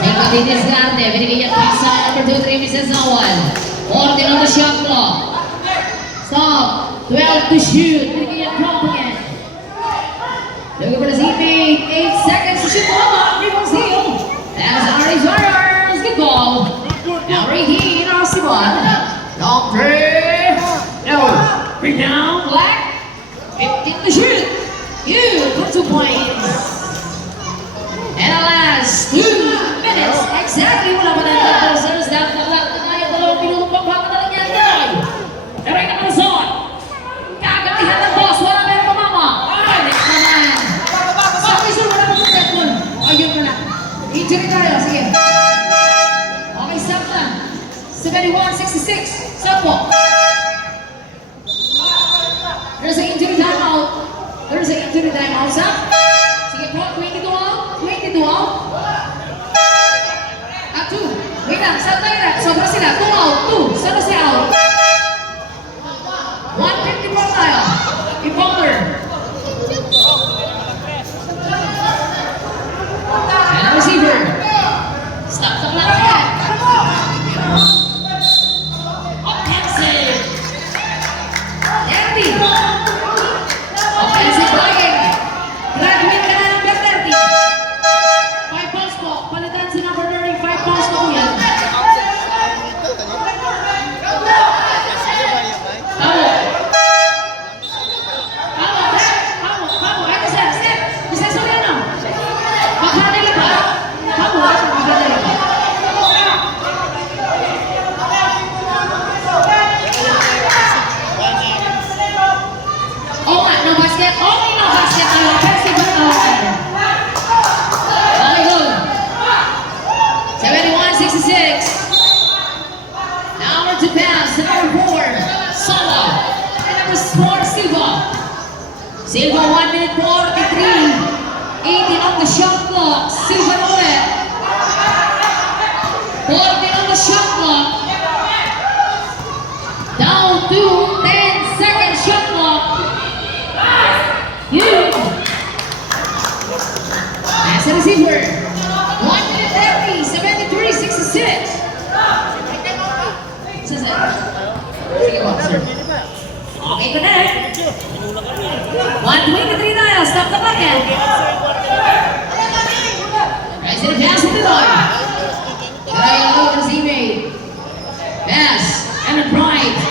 Silva di Desgarte, binibigyan pisa number 2, 3 misses na 1. 14 on the shot clock. Stop. 12 to shoot. Binibigyan clock again. Looking for the teammate. 8 seconds to shoot. Rebound steal. That's Ari Jarrers. Good ball. Now Ricky Nasiban. Long three. No. Rebound. Black. 15 to shoot. You for 2 points. And the last 2 minutes. Exactly wala pa ng closers. Dapat na lang tayo. 2 minutong pagbaka na lang yan. Pero yung nakasot. Kagalihan ng boss. Wala meron pumama. Balik naman. Sa isol wala pa ng setball. Ayun na lang. Injury tayo. Sige. Okay, stop na. 71-66. Stop po. There's an injury timeout. There's an injury timeout. Stop. Sige po. 22 out. 22 out. At 2. Wait lang. Stop tayo na. Sobra sila. 2 out. 2. Sano siya out? 154 tayo. I-powder. And a receiver. Stop the clock again. Offensive. Derby. Offensive blocking. Graduate ka na number 30. 5 pounds po. Palitan si number 30. 5 pounds po yan. Silva 1 minute 43. 18 on the shot clock. Silva ulit. 14 on the shot clock. Down to 10 second shot clock. Huge. As a receiver. 1 minute 30. 73-66. Sige po, sir. Okay, connect. 123 tayo. Stop the clock yan. Rise in the pass with the line. Kaya yung low ng teammate. Pass. And a pride.